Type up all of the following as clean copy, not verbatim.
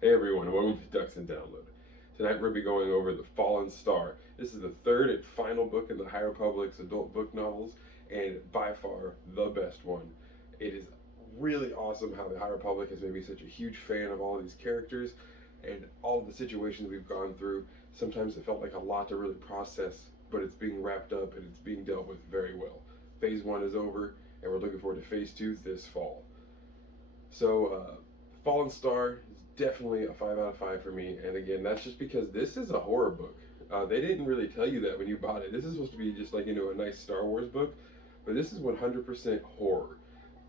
Hey everyone, welcome to Ducks and Download. Tonight we're going to be going over The Fallen Star. This is the third and final book in the High Republic's adult book novels, and by far the best one. It is really awesome how the High Republic has made me such a huge fan of all of these characters and all of the situations we've gone through. Sometimes it felt like a lot to really process, but it's being wrapped up and it's being dealt with very well. Phase 1 is over, and we're looking forward to Phase 2 this fall. So, Fallen Star is definitely a 5 out of 5 for me. And again, that's just because this is a horror book. They didn't really tell you that when you bought it. This is supposed to be just like a nice Star Wars book, but this is 100% horror.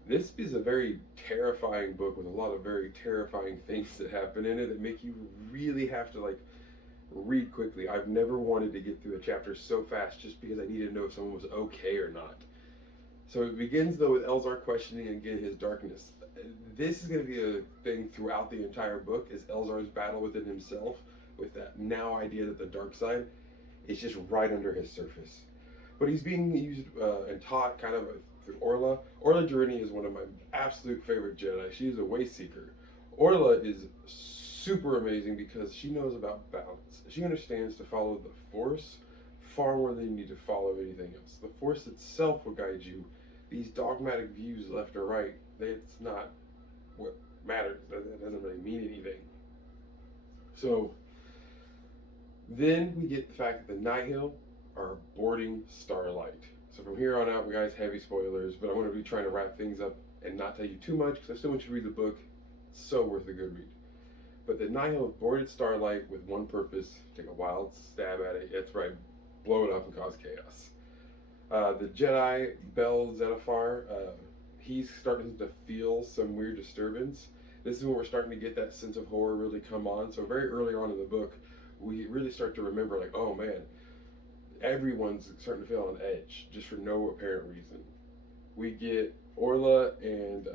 This is a very terrifying book with a lot of very terrifying things that happen in it that make you really have to like read quickly. I've never wanted to get through a chapter so fast just because I needed to know if someone was okay or not. So it begins though with Elzar questioning again his darkness. This is going to be a thing throughout the entire book is Elzar's battle within himself with that now idea that the dark side is just right under his surface. But he's being used and taught kind of through Orla. Orla Jurini is one of my absolute favorite Jedi. She is a way seeker. Orla is super amazing because she knows about balance. She understands to follow the Force far more than you need to follow anything else. The Force itself will guide you. These dogmatic views left or right, it's not what matters. That doesn't really mean anything. So then we get the fact that the Nihil are boarding Starlight. So from here on out, guys, heavy spoilers, but I want to be trying to wrap things up and not tell you too much because I still want you to read the book. It's so worth a good read. But the Nihil have boarded Starlight with one purpose: take a wild stab at it. That's right, blow it up and cause chaos. The Jedi Bel Zettifar, he's starting to feel some weird disturbance. This is when we're starting to get that sense of horror really come on. So very early on in the book, we really start to remember like, oh man, everyone's starting to feel on edge just for no apparent reason. We get Orla and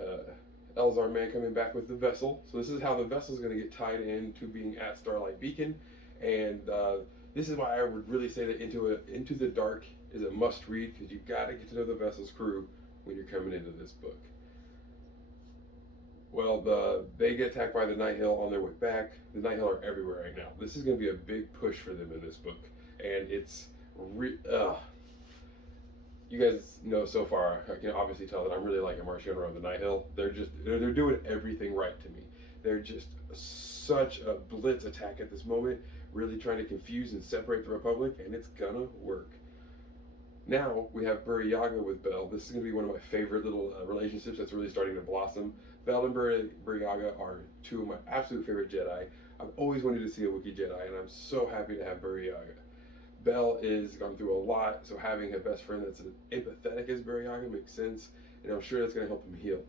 Elzar Mann coming back with the vessel. So this is how the vessel is going to get tied into being at Starlight Beacon, and this is why I would really say that Into the Dark is a must read because you got to get to know the vessel's crew when you're coming into this book. Well, they get attacked by the Nihil on their way back. The Nihil are everywhere right now. This is going to be a big push for them in this book, and it's you guys know so far. I can obviously tell that I'm really liking Marchion and the Nihil. They're doing everything right to me. They're just such a blitz attack at this moment, really trying to confuse and separate the Republic, and it's gonna work. Now we have Burryaga with Bel. This is going to be one of my favorite little relationships that's really starting to blossom. Bel and Burryaga are two of my absolute favorite Jedi. I've always wanted to see a Wookiee Jedi, and I'm so happy to have Burryaga. Bel is gone through a lot, so having a best friend that's as empathetic as Burryaga makes sense, and I'm sure that's going to help him heal.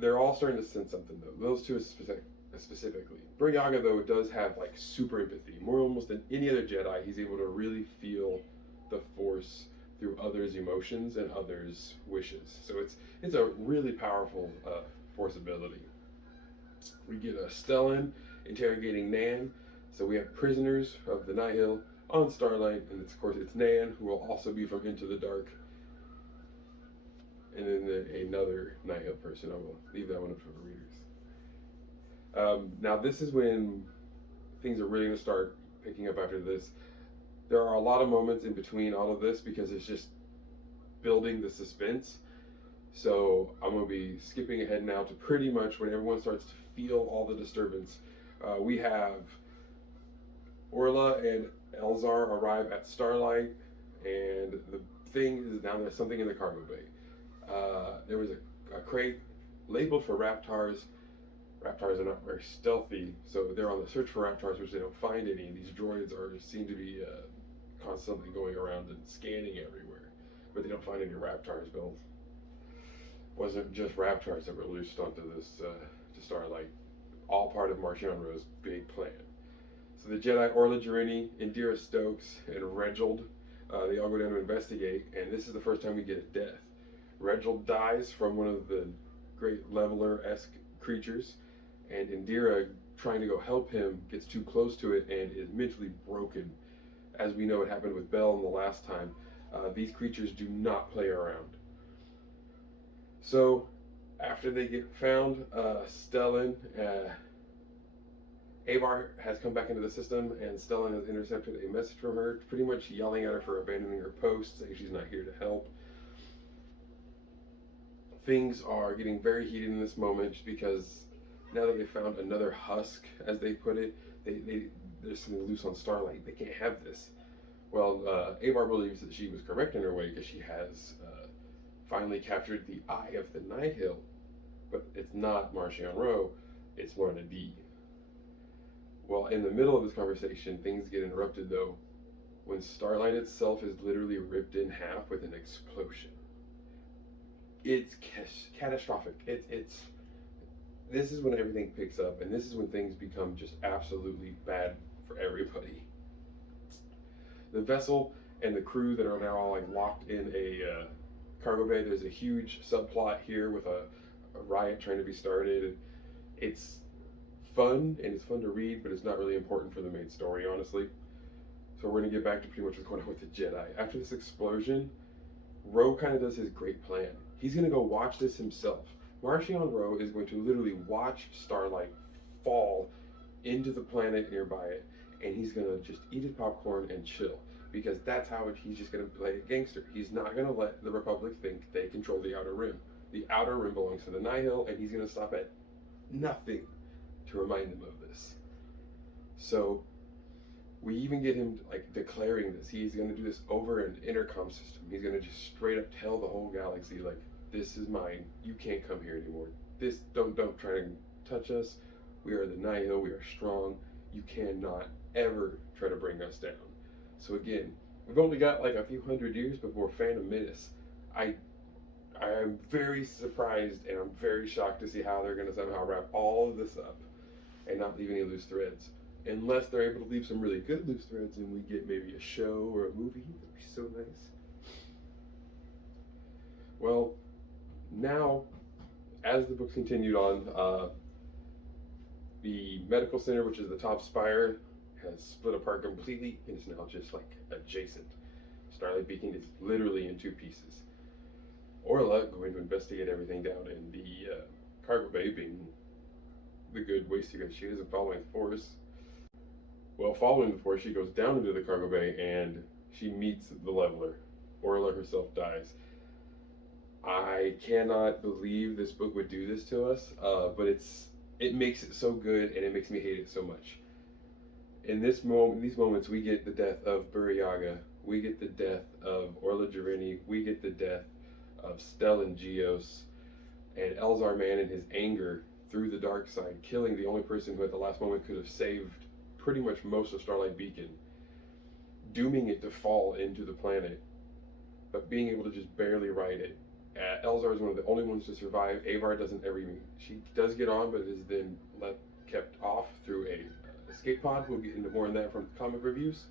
They're all starting to sense something though. Those two specifically. Burryaga though does have like super empathy, more almost than any other Jedi. He's able to really feel the Force through others' emotions and others' wishes. So it's a really powerful Force ability. We get a Stellan interrogating Nan. So we have prisoners of the Nihil on Starlight, and of course it's Nan, who will also be from Into the Dark, and then another Nihil person. I will leave that one up for the readers. Now this is when things are really going to start picking up after this. There are a lot of moments in between all of this because it's just building the suspense. So I'm going to be skipping ahead now to pretty much when everyone starts to feel all the disturbance. We have Orla and Elzar arrive at Starlight, and the thing is now there's something in the cargo bay. There was a crate labeled for Raptars. Raptars are not very stealthy, so they're on the search for Raptars, which they don't find any. These droids seem to be constantly going around and scanning everywhere, but they don't find any Raptars. Built. Wasn't just Raptars that were loosed onto this to Starlight. All part of Marchion Ro's big plan. So the Jedi Orla Jurini, Indira Stokes, and Reginald, they all go down to investigate, and this is the first time we get a death. Reginald dies from one of the great leveler-esque creatures, and Indira, trying to go help him, gets too close to it and is mentally broken. As we know, it happened with Bel in the last time. These creatures do not play around. So After they get found, Stellan, Avar has come back into the system, and Stellan has intercepted a message from her, pretty much yelling at her for abandoning her post, saying she's not here to help. Things are getting very heated in this moment just because now that they found another husk, as they put it, there's something loose on Starlight. They can't have this. Well, Avar believes that she was correct in her way because she has finally captured the Eye of the Nihil, but it's not Marchion Ro, it's Lorna Dee. Well, in the middle of this conversation, things get interrupted though, when Starlight itself is literally ripped in half with an explosion. It's catastrophic. This is when everything picks up, and this is when things become just absolutely bad for everybody. The vessel and the crew that are now all like locked in a cargo bay. There's a huge subplot here with a riot trying to be started. It's fun and it's fun to read, but it's not really important for the main story, honestly. So we're gonna get back to pretty much what's going on with the Jedi. After this explosion, Ro kind of does his great plan. He's gonna go watch this himself. Marchion Ro is going to literally watch Starlight fall into the planet nearby it, and he's gonna just eat his popcorn and chill, because that's how he's just gonna play a gangster. He's not gonna let the Republic think they control the Outer Rim. The Outer Rim belongs to the Nihil, and he's gonna stop at nothing to remind them of this. So we even get him like declaring this. He's gonna do this over an intercom system. He's gonna just straight up tell the whole galaxy, like, this is mine. You can't come here anymore. This don't try to touch us. We are the Nihil. We are strong. You cannot ever try to bring us down. So again, we've only got like a few hundred years before Phantom Menace. I am very surprised and I'm very shocked to see how they're going to somehow wrap all of this up and not leave any loose threads. Unless they're able to leave some really good loose threads and we get maybe a show or a movie. That'd be so nice. Well, now, as the books continued on, the medical center, which is the top spire, has split apart completely and is now just like adjacent. Starlight Beacon is literally in two pieces. Orla going to investigate everything down in the cargo bay, being the good waster she isn't following the Force. Well, following the Force, she goes down into the cargo bay and she meets the Leveler. Orla herself dies. I cannot believe this book would do this to us, but it makes it so good and it makes me hate it so much. In these moments, we get the death of Burryaga, we get the death of Orla Jareni, we get the death of Stellan Gios, and Elzar Mann in his anger through the dark side, killing the only person who at the last moment could have saved pretty much most of Starlight Beacon, dooming it to fall into the planet, but being able to just barely ride it. Elzar is one of the only ones to survive. Avar doesn't ever even, she does get on, but is then kept off through a escape pod. We'll get into more on that from comic reviews.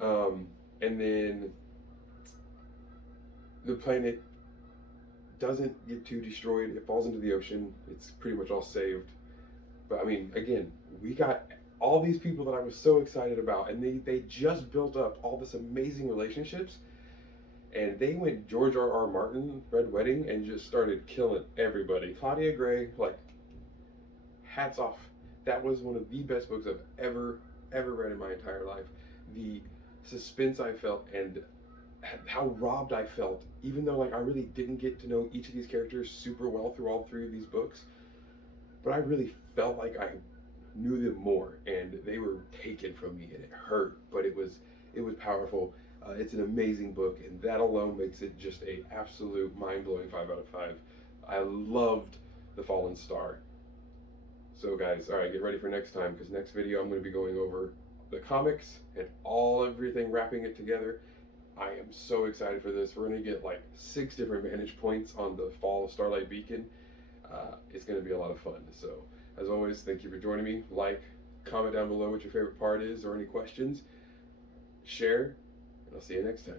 And then the planet doesn't get too destroyed. It falls into the ocean. It's pretty much all saved. But I mean, again, we got all these people that I was so excited about, and they just built up all this amazing relationships. And they went George R.R. Martin, Red Wedding, and just started killing everybody. Claudia Gray, like, hats off. That was one of the best books I've ever read in my entire life. The suspense I felt and how robbed I felt, even though like I really didn't get to know each of these characters super well through all three of these books, but I really felt like I knew them more, and they were taken from me, and it hurt, but it was powerful. It's an amazing book, and that alone makes it just a absolute mind-blowing 5 out of 5. I loved The Fallen Star. So guys, all right, get ready for next time, because next video I'm going to be going over the comics and everything, wrapping it together. I am so excited for this. We're going to get like 6 different vantage points on the fall of Starlight Beacon. It's going to be a lot of fun. So as always, thank you for joining me. Like, comment down below what your favorite part is or any questions. Share. I'll see you next time.